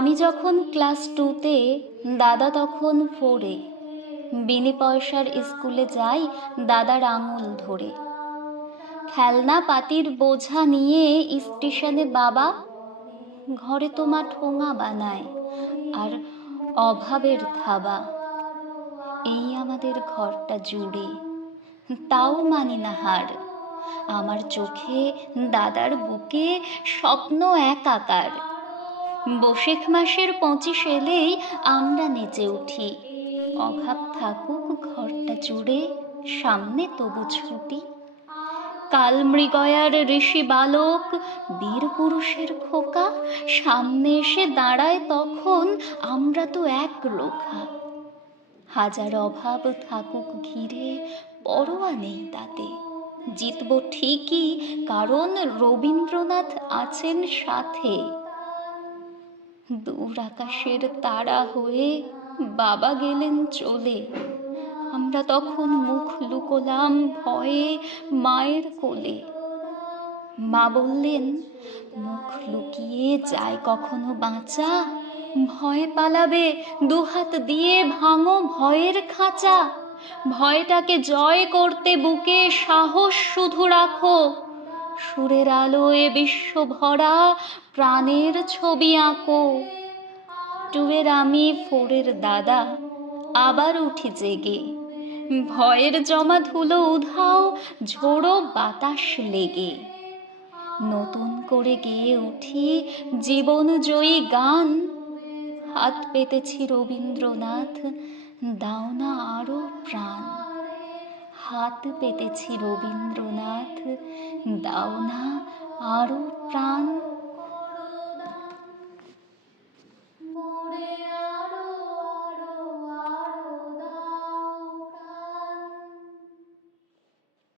আমি যখন ক্লাস টুতে, দাদা তখন ফোরে। বিনি পয়সার স্কুলে যাই দাদার আঙুল ধরে। খেলনা পাতির বোঝা নিয়ে স্টেশনে, বাবা, ঘরে তোমা ঠোঙা বানায় আর অভাবের থাবা এই আমাদের ঘরটা জুড়ে। তাও মানি না হার। আমার চোখে দাদার বুকে স্বপ্ন একাকার। বসেক মাসের পঁচিশ এলেই আমরা নেচে উঠি। অভাব থাকুক ঘরটা জুড়ে, সামনে তবু ছুটি। কাল মৃগয়ার ঋষি বালক, বীর পুরুষের খোকা, সামনে এসে দাঁড়ায় তখন আমরা তো এক লোখা হাজার অভাব থাকুক ঘিরে, পরোয়া নেই তাতে। জিতব ঠিকই, কারণ রবীন্দ্রনাথ আছেন সাথে। দূর আকাশের তারা হয়ে বাবা গেলেন চলে। আমরা তখন মুখ লুকোলাম ভয়ে মায়ের কোলে। মা বললেন, মুখ লুকিয়ে যায় কখনো বাঁচা? ভয় পালাবে, দুহাত দিয়ে ভাঙো ভয়ের খাঁচা। ভয়টাকে জয় করতে বুকে সাহস শুধু রাখো। সুরের আলোয় বিশ্ব ভরা প্রাণের ছবি আঁকো। টুয়ের আমি ফোরের দাদা, আবার উঠি জেগে। ভয়ের জমা ধুলো উধাও, ঝোড়ো বাতাস লেগে। নতুন করে গেয়ে উঠি জীবন জয়ী গান। হাত পেতেছি রবীন্দ্রনাথ, দাও না আরও প্রাণ। হাত পেতেছি রবীন্দ্রনাথ দাও না আরও প্রাণ।